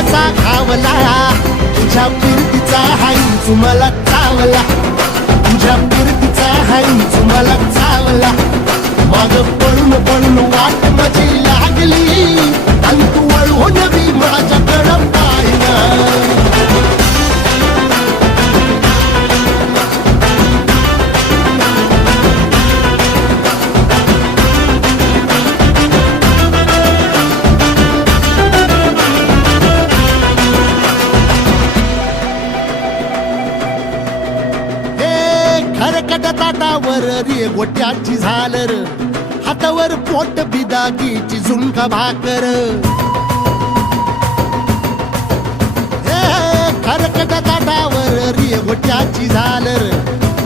कसा खावला तुझ्या फिरतीचा हाईच मला चावला तुझ्या फिरतीचा हाईच मला चावला माग पळून पळून वाट माझी लागली आणि तू वळून बी माझ्याकडं पाहिना खरकट ताटावर रे गोट्याची झालर हातावर पोट बिदागीची झुणका भाकर खरकट ताटावर रे गोट्याची झालर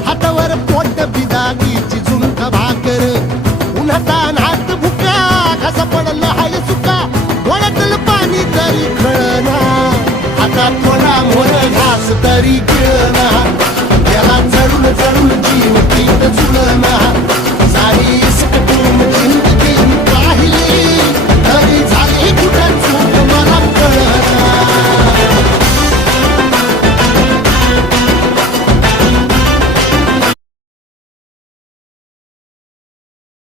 हातावर पोट बिदागीची झुणका भाकर उन्हातान हात भुका कसा पडलं हाय सुका डोळ्यातलं पाणी तरी कळना आता थोडा मोर घास तरी गिळना